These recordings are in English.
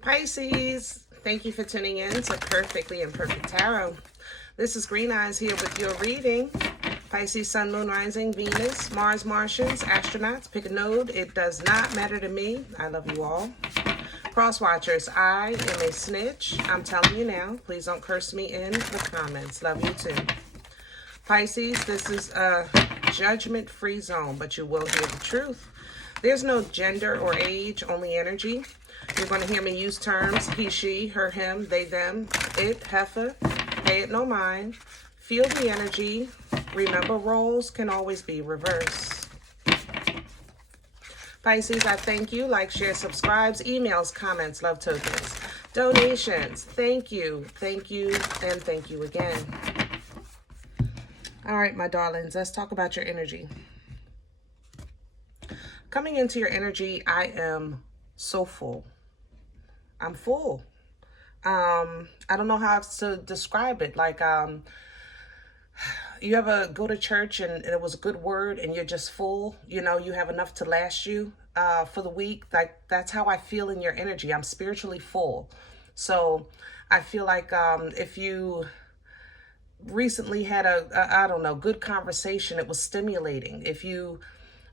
Pisces, thank you for tuning in to Perfectly Imperfect Tarot. This is Green Eyes here with your reading. Pisces, Sun, Moon, Rising, Venus, Mars, Martians, astronauts. Pick a node. It does not matter to me. I love you all. Cross watchers, I am a snitch. I'm telling you now. Please don't curse me in the comments. Love you too. Pisces, this is a judgment-free zone, but you will hear the truth. There's no gender or age, only energy. You're going to hear me use terms, he, she, her, him, they, them, it, heifer, pay it no mind. Feel the energy. Remember, roles can always be reversed. Pisces, I thank you. Like, share, subscribes, emails, comments, love tokens, donations. Thank you, and thank you again. All right, my darlings, let's talk about your energy. Coming into your energy, I am so full. I'm full. I don't know how to describe it. Like, you ever go to church and it was a good word and you're just full, you know, you have enough to last you for the week. Like, that's how I feel in your energy. I'm spiritually full. So I feel like if you recently had I don't know, good conversation, it was stimulating. If you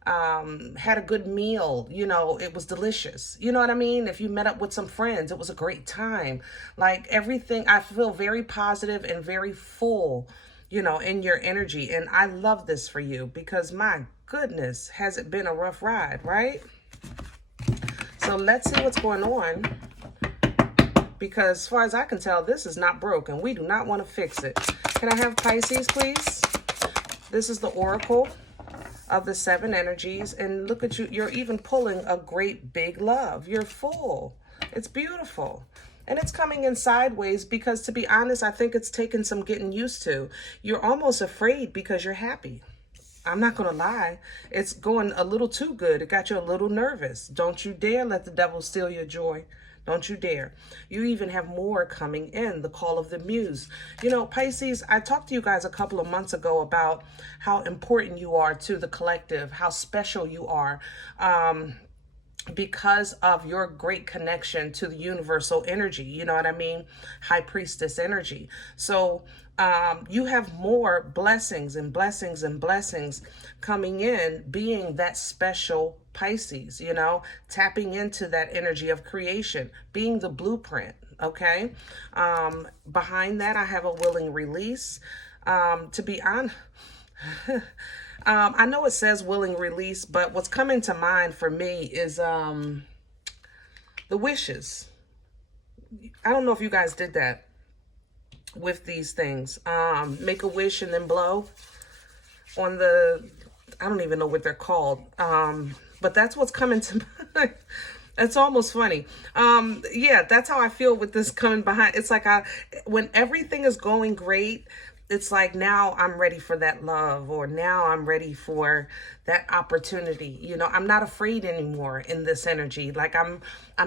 had a good meal, you know, it was delicious. You know what I mean? If you met up with some friends, it was a great time. Like, everything, I feel very positive and very full, you know, in your energy. And I love this for you because, my goodness, has it been a rough ride, right? So let's see what's going on. Because as far as I can tell, this is not broken. We do not want to fix it. Can I have Pisces, please? This is the Oracle of the 7 energies, and look at you, you're even pulling a great big love. You're full. It's beautiful, and it's coming in sideways because, to be honest, I think it's taken some getting used to. You're almost afraid because you're happy. I'm not gonna lie, it's going a little too good. It got you a little nervous. Don't you dare let the devil steal your joy. Don't you dare. You even have more coming in, the call of the muse. You know, Pisces, I talked to you guys a couple of months ago about how important you are to the collective, how special you are, because of your great connection to the universal energy. You know what I mean? High priestess energy. So you have more blessings and blessings and blessings coming in, being that special Pisces, you know, tapping into that energy of creation, being the blueprint. Okay. Behind that, I have a willing release. To be honest, I know it says willing release, but what's coming to mind for me is the wishes. I don't know if you guys did that with these things. Make a wish and then blow on the, I don't even know what they're called. But that's what's coming to mind. It's almost funny. Yeah, that's how I feel with this coming behind. It's like when everything is going great, it's like, now I'm ready for that love, or now I'm ready for that opportunity. You know, I'm not afraid anymore in this energy. Like, I'm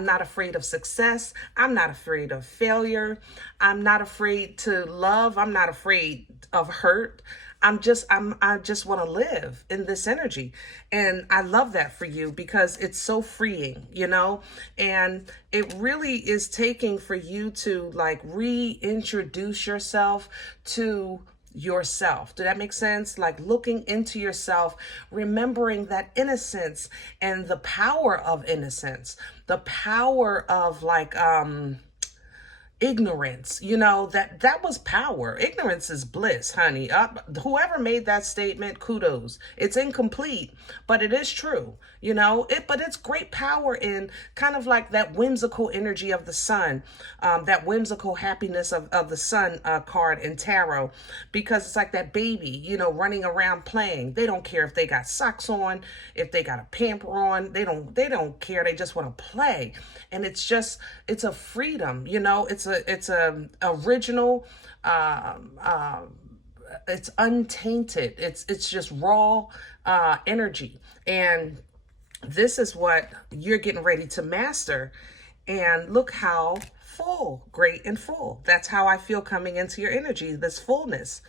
not afraid of success. I'm not afraid of failure. I'm not afraid to love. I'm not afraid of hurt. I just want to live in this energy. And I love that for you because it's so freeing, you know, and it really is taking for you to, like, reintroduce yourself to yourself. Did that make sense? Like, looking into yourself, remembering that innocence and the power of innocence, the power of, like, ignorance, you know, that was power. Ignorance is bliss, honey. Whoever made that statement, kudos. It's incomplete, but it is true, you know. But it's great power in kind of like that whimsical energy of the sun, that whimsical happiness of the sun card in tarot, because it's like that baby, you know, running around playing. They don't care if they got socks on, if they got a pamper on. They don't care. They just want to play, and it's a freedom, you know. It's a original, it's untainted, it's just raw energy, and this is what you're getting ready to master. And look how full, great and full. That's how I feel coming into your energy, this fullness.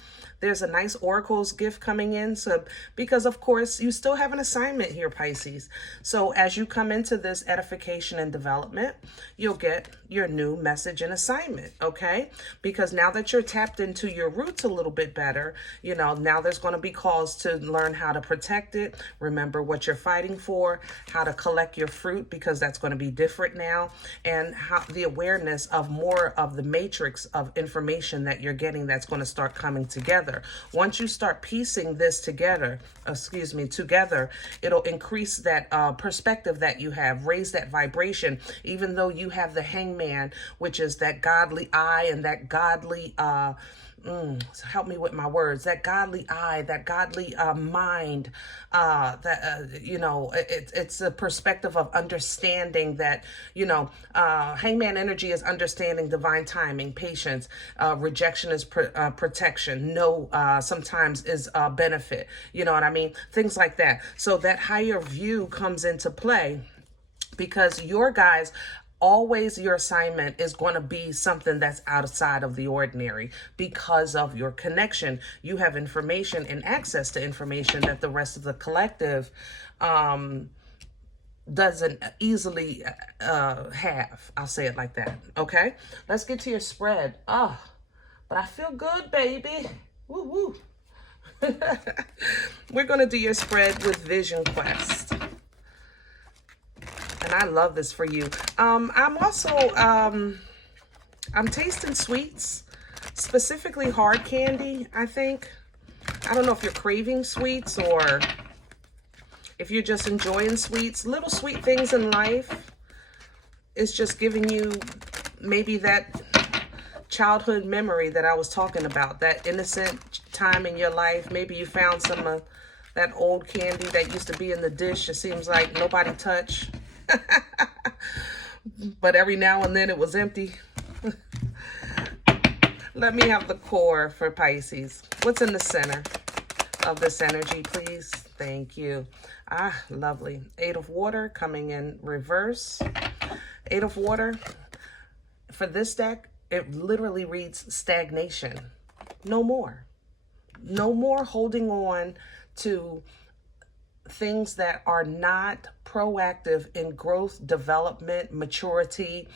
There's a nice oracle's gift coming in. So, because of course you still have an assignment here, Pisces. So as you come into this edification and development, you'll get your new message and assignment. Okay. Because now that you're tapped into your roots a little bit better, you know, now there's going to be calls to learn how to protect it. Remember what you're fighting for, how to collect your fruit, because that's going to be different now. And how the awareness of more of the matrix of information that you're getting that's going to start coming together. Once you start piecing this together, it'll increase that perspective that you have, raise that vibration, even though you have the Hangman, which is that godly eye and that godly help me with my words, that godly eye, that godly mind, it's a perspective of understanding that, Hangman energy is understanding divine timing, patience, rejection is protection, no, sometimes is benefit, you know what I mean? Things like that. So that higher view comes into play because your guys, always your assignment is going to be something that's outside of the ordinary because of your connection. You have information and access to information that the rest of the collective doesn't easily have. I'll say it like that. Okay, let's get to your spread. But I feel good, baby. Woo woo. We're going to do your spread with Vision Quest. And I love this for you. I'm also, I'm tasting sweets, specifically hard candy, I think. I don't know if you're craving sweets or if you're just enjoying sweets. Little sweet things in life is just giving you maybe that childhood memory that I was talking about, that innocent time in your life. Maybe you found some of that old candy that used to be in the dish. It seems like nobody touched. But every now and then it was empty. Let me have the core for Pisces. What's in the center of this energy, please? Thank you. Lovely. 8 of water coming in reverse. 8 of water. For this deck, it literally reads stagnation. No more. No more holding on to things that are not proactive in growth, development, maturity,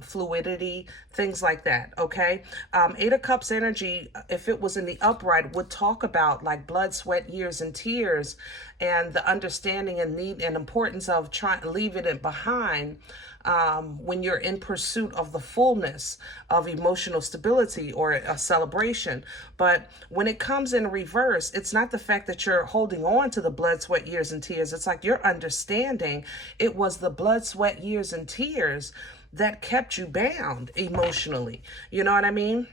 fluidity, things like that. Okay. 8 of Cups energy, if it was in the upright, would talk about like blood, sweat, years, and tears, and the understanding and need and importance of leaving it behind. When you're in pursuit of the fullness of emotional stability or a celebration. But when it comes in reverse, it's not the fact that you're holding on to the blood, sweat, years, and tears. It's like you're understanding it was the blood, sweat, years, and tears that kept you bound emotionally. You know what I mean?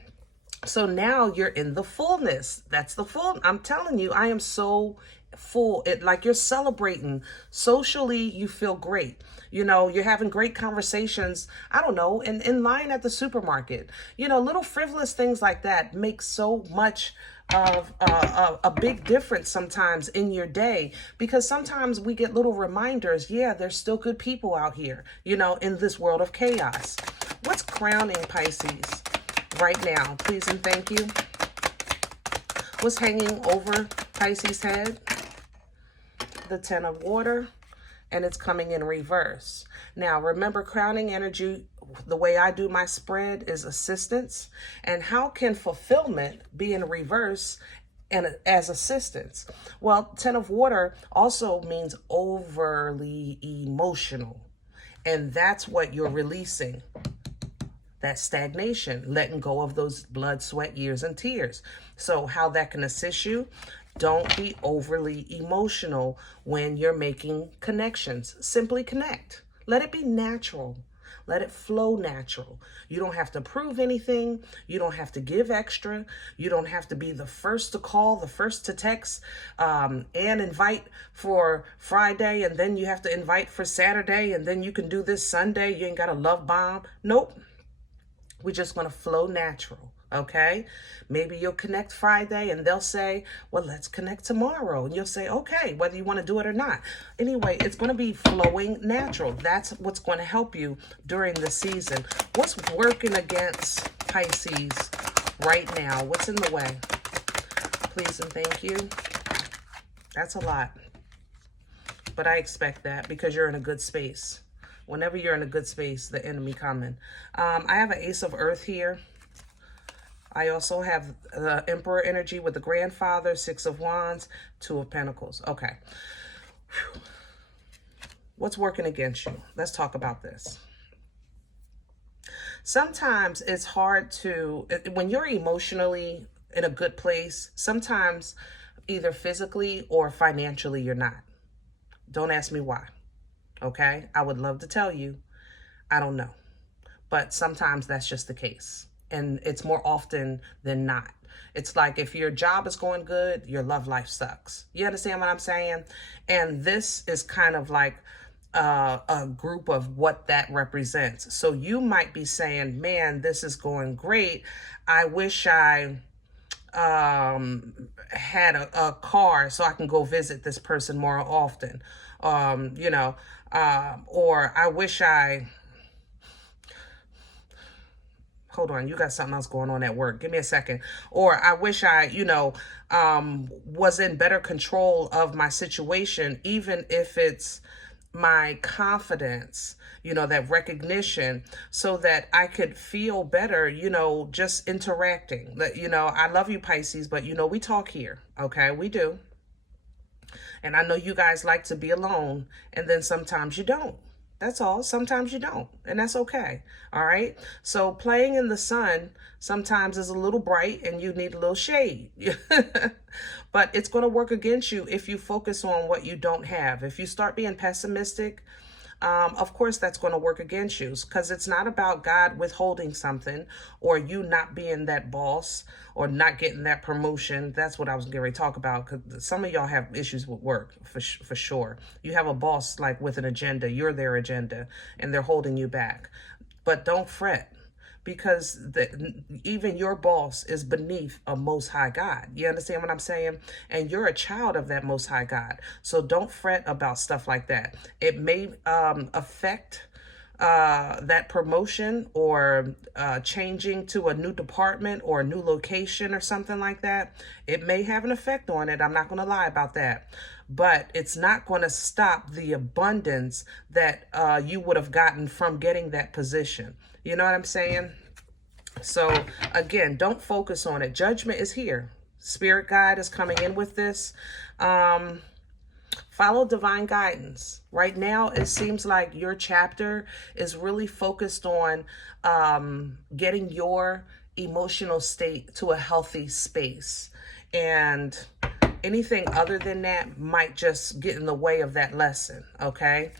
So now you're in the fullness. That's the full. I'm telling you, I am so full. It like you're celebrating socially. You feel great. You know, you're having great conversations, I don't know, in line at the supermarket. You know, little frivolous things like that make so much of a big difference sometimes in your day, because sometimes we get little reminders, yeah, there's still good people out here, you know, in this world of chaos. What's crowning Pisces right now? Please and thank you. What's hanging over Pisces' head? The 10 of water. And it's coming in reverse. Now, remember, crowning energy, the way I do my spread is assistance. And how can fulfillment be in reverse and as assistance? Well, 10 of water also means overly emotional. And that's what you're releasing. That stagnation, letting go of those blood, sweat, years, and tears. So how that can assist you? Don't be overly emotional when you're making connections. Simply connect. Let it be natural. Let it flow natural. You don't have to prove anything. You don't have to give extra. You don't have to be the first to call, the first to text, and invite for Friday, and then you have to invite for Saturday, and then you can do this Sunday. You ain't got a love bomb. Nope. We're just going to flow natural. Okay, maybe you'll connect Friday and they'll say, well, let's connect tomorrow. And you'll say, okay, whether you want to do it or not. Anyway, it's going to be flowing natural. That's what's going to help you during the season. What's working against Pisces right now? What's in the way? Please and thank you. That's a lot. But I expect that because you're in a good space. Whenever you're in a good space, the enemy coming. I have an Ace of Earth here. I also have the Emperor energy with the Grandfather, Six of Wands, Two of Pentacles. Okay. Whew. What's working against you? Let's talk about this. Sometimes it's hard to, when you're emotionally in a good place, sometimes either physically or financially you're not. Don't ask me why. Okay? I would love to tell you. I don't know. But sometimes that's just the case. And it's more often than not. It's like if your job is going good, your love life sucks. You understand what I'm saying? And this is kind of like a group of what that represents. So you might be saying, man, this is going great. I wish I had a car so I can go visit this person more often. You know, or I wish I... Hold on, you got something else going on at work. Give me a second. Or I wish I, you know, was in better control of my situation, even if it's my confidence, you know, that recognition, so that I could feel better, you know, just interacting. That, you know, I love you, Pisces, but, you know, we talk here. Okay, we do. And I know you guys like to be alone, and then sometimes you don't. That's all. Sometimes you don't, and that's okay. All right. So playing in the sun sometimes is a little bright and you need a little shade. But it's going to work against you if you focus on what you don't have. If you start being pessimistic, of course, that's going to work against you, because it's not about God withholding something or you not being that boss or not getting that promotion. That's what I was going to talk about, because some of y'all have issues with work for sure. You have a boss like with an agenda. You're their agenda and they're holding you back. But don't fret, because even your boss is beneath a Most High God. You understand what I'm saying? And you're a child of that Most High God. So don't fret about stuff like that. It may affect that promotion or changing to a new department or a new location or something like that. It may have an effect on it. I'm not going to lie about that. But it's not going to stop the abundance that you would have gotten from getting that position. You know what I'm saying? So again, don't focus on it. Judgment is here. Spirit guide is coming in with this. Follow divine guidance. Right now, it seems like your chapter is really focused on getting your emotional state to a healthy space. And anything other than that might just get in the way of that lesson, okay?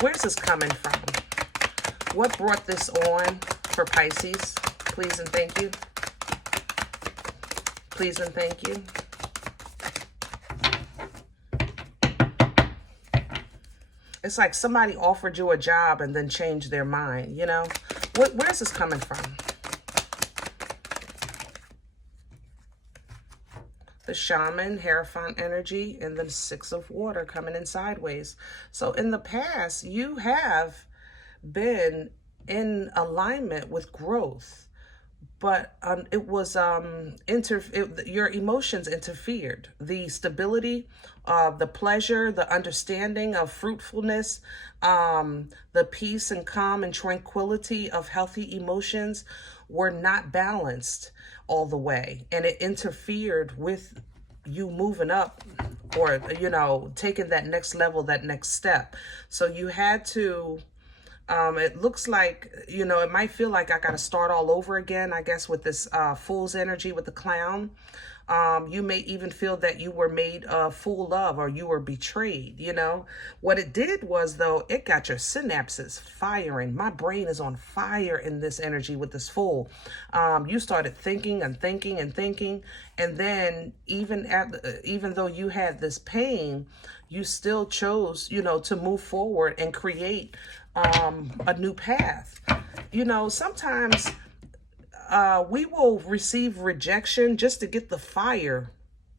Where's this coming from? What brought this on for Pisces? Please and thank you. Please and thank you. It's like somebody offered you a job and then changed their mind, you know? Where's this coming from? The Shaman, Hierophant energy, and the Six of Water coming in sideways. So in the past, you have been in alignment with growth, but it was your emotions interfered. The stability, the pleasure, the understanding of fruitfulness, the peace and calm and tranquility of healthy emotions were not balanced all the way, and it interfered with you moving up, or, you know, taking that next level, that next step. So you had to, it looks like, you know, it might feel like I got to start all over again, I guess, with this fool's energy with the clown. You may even feel that you were made a fool of, or you were betrayed, you know. What it did was, though, it got your synapses firing. My brain is on fire in this energy with this fool. You started thinking and thinking and thinking. And then even though you had this pain, you still chose, you know, to move forward and create a new path. You know, sometimes we will receive rejection just to get the fire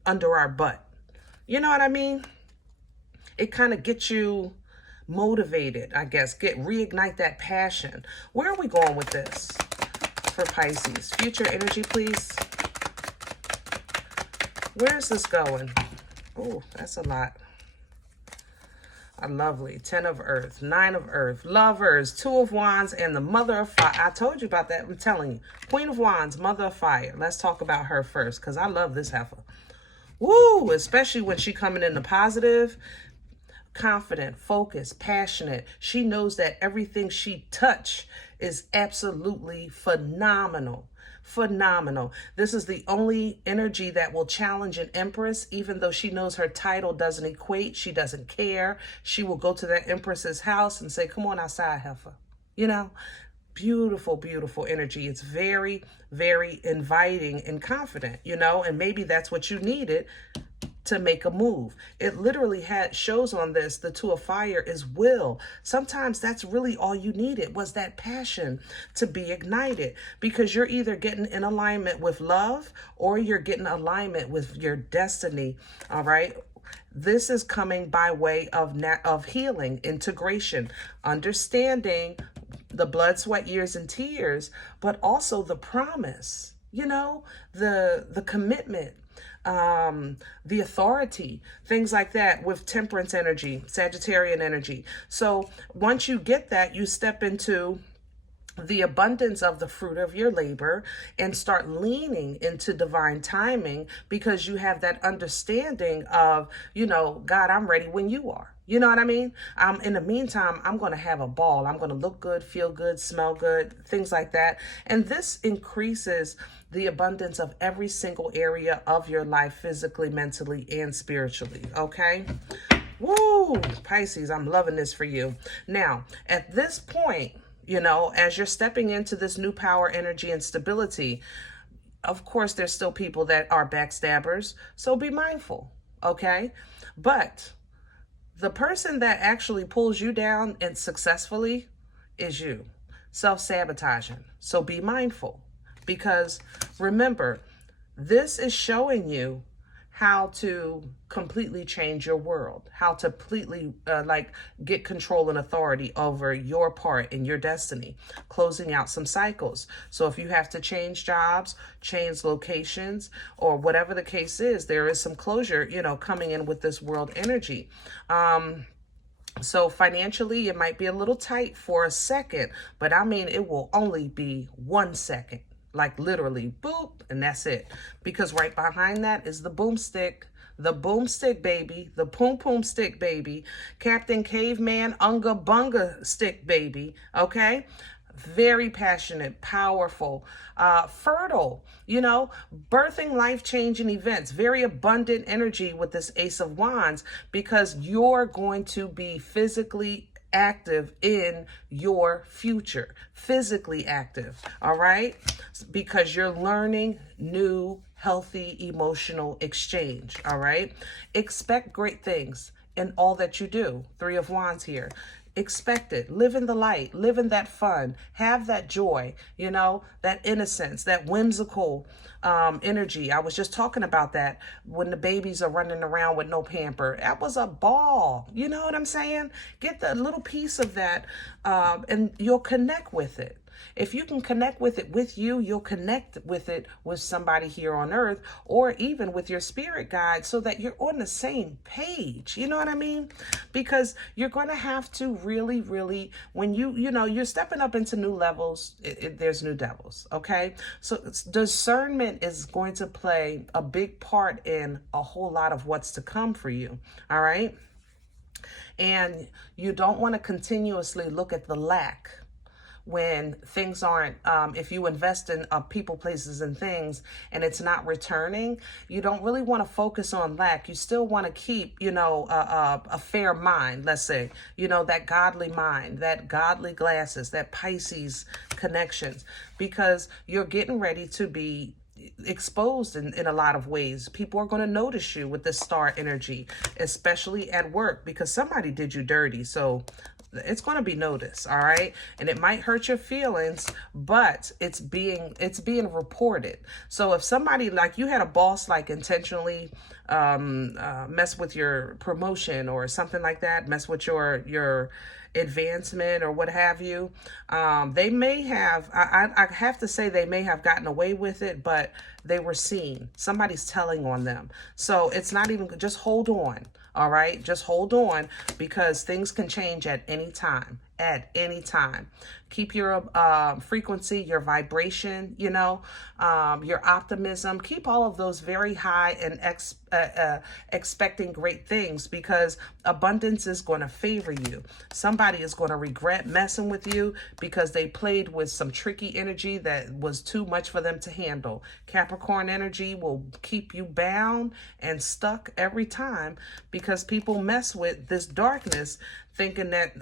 under our butt. You know what I mean? It kind of gets you motivated, I guess. Reignite that passion. Where are we going with this for Pisces? Future energy, please. Where is this going? Oh, that's a lot. A lovely 10 of Earth, 9 of Earth, Lovers, 2 of Wands, and the Mother of Fire. I told you about that. I'm telling you. Queen of Wands, Mother of Fire. Let's talk about her first, because I love this heifer. Woo! Especially when she coming in the positive, confident, focused, passionate. She knows that everything she touch is absolutely phenomenal. Phenomenal. This is the only energy that will challenge an Empress, even though she knows her title doesn't equate. She doesn't care. She will go to that Empress's house and say, come on outside, heifer. You know, beautiful, beautiful energy. It's very, very inviting and confident, you know, and maybe that's what you needed to make a move. It literally shows on this, the 2 of Fire is will. Sometimes that's really all you needed, was that passion to be ignited, because you're either getting in alignment with love or you're getting alignment with your destiny. All right. This is coming by way of healing, integration, understanding the blood, sweat, years, and tears, but also the promise, you know, the commitment, the authority, things like that, with Temperance energy, Sagittarian energy. So once you get that, you step into the abundance of the fruit of your labor and start leaning into divine timing, because you have that understanding of, you know, God, I'm ready when you are. You know what I mean? In the meantime, I'm going to have a ball. I'm going to look good, feel good, smell good, things like that. And this increases the abundance of every single area of your life, physically, mentally, and spiritually. Okay? Woo! Pisces, I'm loving this for you. Now, at this point, you know, as you're stepping into this new power, energy, and stability, of course, there's still people that are backstabbers. So be mindful. Okay? But the person that actually pulls you down and successfully is you. Self-sabotaging. So be mindful. Because remember, this is showing you how to completely change your world, how to completely get control and authority over your part in your destiny, closing out some cycles. So if you have to change jobs, change locations, or whatever the case is, there is some closure, you know, coming in with this world energy. So financially, it might be a little tight for a second, but I mean, it will only be 1 second. Like literally, boop, and that's it. Because right behind that is the boomstick, baby, the poom poom stick, baby, Captain Caveman Unga Bunga stick, baby. Okay, very passionate, powerful, fertile. You know, birthing life-changing events. Very abundant energy with this Ace of Wands, because you're going to be physically active in your future, physically active, all right? Because you're learning new, healthy, emotional exchange, all right? Expect great things in all that you do. 3 of Wands here. Expect it. Live in the light. Live in that fun. Have that joy, you know, that innocence, that whimsical energy. I was just talking about that when the babies are running around with no pamper. That was a ball. You know what I'm saying? Get the little piece of that and you'll connect with it. If you can connect with it with you, you'll connect with it with somebody here on earth, or even with your spirit guide, so that you're on the same page. You know what I mean? Because you're going to have to really, really, when you're stepping up into new levels, there's new devils. Okay. So discernment is going to play a big part in a whole lot of what's to come for you. All right. And you don't want to continuously look at the lack when things aren't, if you invest in people, places, and things, and it's not returning, you don't really want to focus on lack. You still want to keep, a fair mind, let's say, that godly mind, that godly glasses, that Pisces connections, because you're getting ready to be exposed in a lot of ways. People are going to notice you with this star energy, especially at work, because somebody did you dirty. So it's going to be noticed, all right? And it might hurt your feelings, but it's being reported. So if somebody, like you had a boss like intentionally mess with your promotion or something like that, mess with your advancement or what have you, they may have, I have to say they may have gotten away with it, but they were seen. Somebody's telling on them. So it's not even, just hold on. All right, just hold on, because things can change at any time. At any time. Keep your frequency, your vibration, you know, your optimism. Keep all of those very high and expecting great things, because abundance is going to favor you. Somebody is going to regret messing with you because they played with some tricky energy that was too much for them to handle. Capricorn energy will keep you bound and stuck every time, because people mess with this darkness thinking that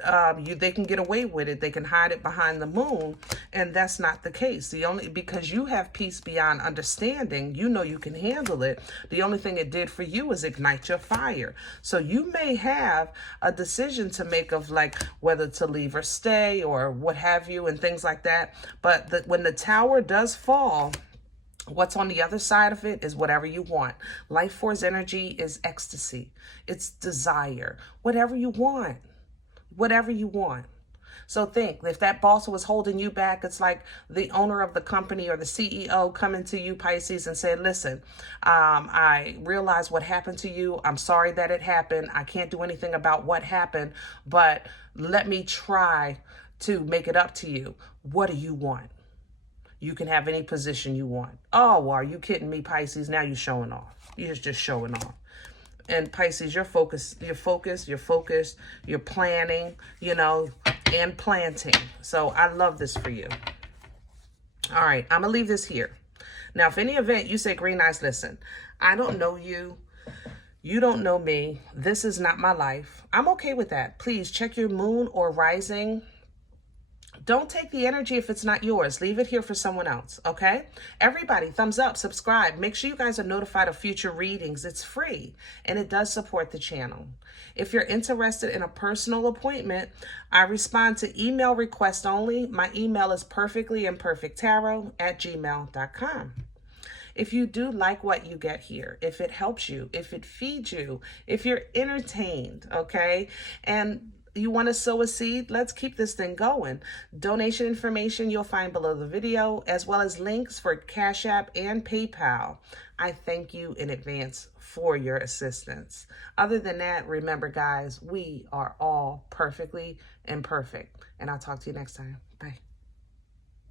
they can get away with it. They can hide it behind the moon, and that's not the case. Because you have peace beyond understanding, you know you can handle it. The only thing it did for you is ignite your fire. So you may have a decision to make of like whether to leave or stay or what have you and things like that. But when the tower does fall, what's on the other side of it is whatever you want. Life force energy is ecstasy. It's desire. Whatever you want. Whatever you want. So think, if that boss was holding you back, it's like the owner of the company or the CEO coming to you, Pisces, and say, listen, I realize what happened to you. I'm sorry that it happened. I can't do anything about what happened, but let me try to make it up to you. What do you want? You can have any position you want. Oh, well, are you kidding me, Pisces? Now you're showing off. You're just showing off. And Pisces, you're focused, you're planning, you know, and planting. So I love this for you. All right, I'm going to leave this here. Now, if any event you say, Green Eyes, listen, I don't know you. You don't know me. This is not my life. I'm okay with that. Please check your moon or rising. Don't take the energy if it's not yours. Leave it here for someone else, okay? Everybody, thumbs up, subscribe. Make sure you guys are notified of future readings. It's free, and it does support the channel. If you're interested in a personal appointment, I respond to email requests only. My email is perfectlyimperfecttarot@gmail.com. If you do like what you get here, if it helps you, if it feeds you, if you're entertained, okay? And you want to sow a seed? Let's keep this thing going. Donation information you'll find below the video, as well as links for CashApp and PayPal. I thank you in advance for your assistance. Other than that, remember, guys, we are all perfectly imperfect. And I'll talk to you next time.